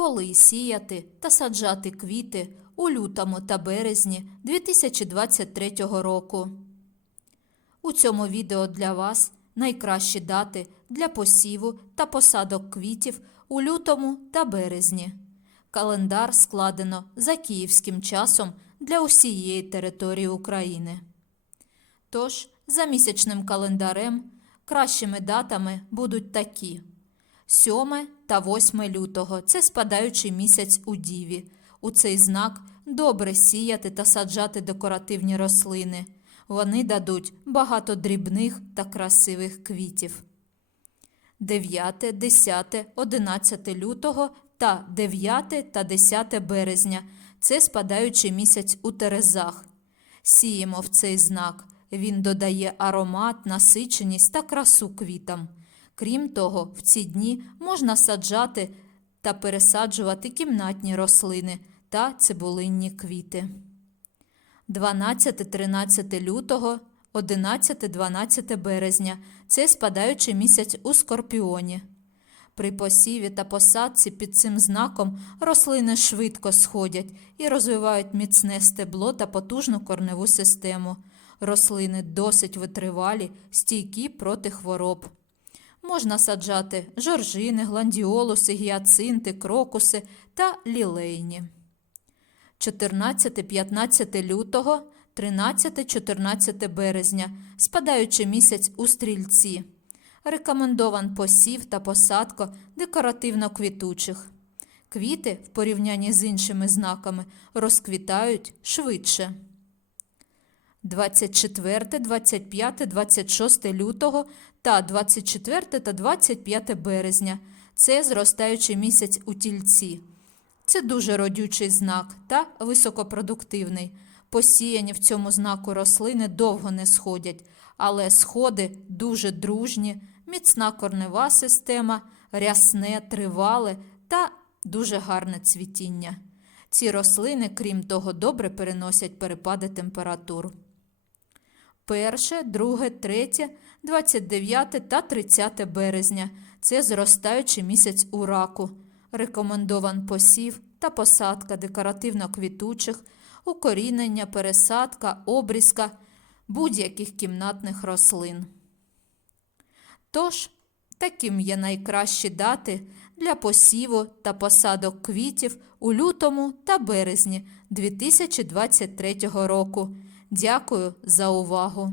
коли сіяти та саджати квіти у лютому та березні 2023 року. У цьому відео для вас найкращі дати для посіву та посадок квітів у лютому та березні. Календар складено за київським часом для усієї території України. Тож, за місячним календарем кращими датами будуть такі: 7 та 8 лютого це спадаючий місяць у Діві. У цей знак добре сіяти та саджати декоративні рослини. Вони дадуть багато дрібних та красивих квітів. 9, 10, 11 лютого та 9 та 10 березня це спадаючий місяць у Терезах. Сіємо в цей знак. Він додає аромат, насиченість та красу квітам. Крім того, в ці дні можна саджати та пересаджувати кімнатні рослини та цибулинні квіти. 12-13 лютого, 11-12 березня це спадаючий місяць у Скорпіоні. При посіві та посадці під цим знаком рослини швидко сходять і розвивають міцне стебло та потужну корневу систему. Рослини досить витривалі, стійкі проти хвороб. Можна саджати жоржини, гландіолуси, гіацинти, крокуси та лілейні. 14-15 лютого, 13-14 березня, спадаючий місяць у стрільці. Рекомендован посів та посадка декоративно-квітучих. Квіти в порівнянні з іншими знаками розквітають швидше. 24, 25, 26 лютого та 24 та 25 березня це зростаючий місяць у тільці. Це дуже родючий знак та високопродуктивний. Посіяні в цьому знаку рослини довго не сходять, але сходи дуже дружні, міцна корнева система, рясне, тривале та дуже гарне цвітіння. Ці рослини, крім того, добре переносять перепади температур. Перше, друге, третє, 29 та 30 березня це зростаючий місяць у раку. Рекомендован посів та посадка декоративно-квітучих, укорінення, пересадка, обрізка будь-яких кімнатних рослин. Тож, таким є найкращі дати для посіву та посадок квітів у лютому та березні 2023 року. Дякую за увагу!